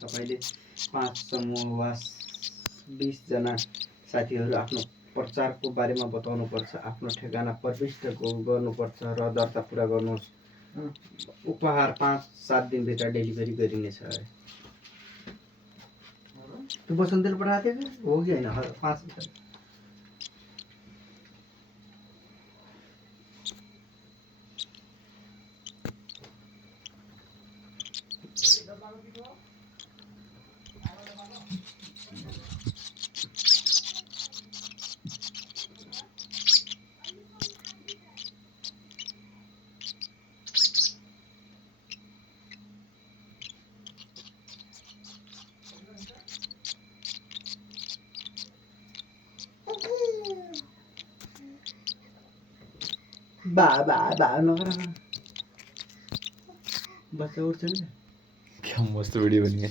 तपाईँले 5 समूह वा 20 जना साथीहरू आफ्नो प्रचारको बारेमा बताउनुपर्छ, आफ्नो ठेगाना प्रविष्ट गर्नुपर्छ र दर्ता पुरा गर्नुहोस्। उपहार 5-7 दिनभित्र डेलिभरी गरिनेछ। त्यो बसन्तले पठाएको थियो कि हो कि होइन? 5 बा नगर बच्चा उठ्छ नि। क्या मस्त वीडियो बनी है।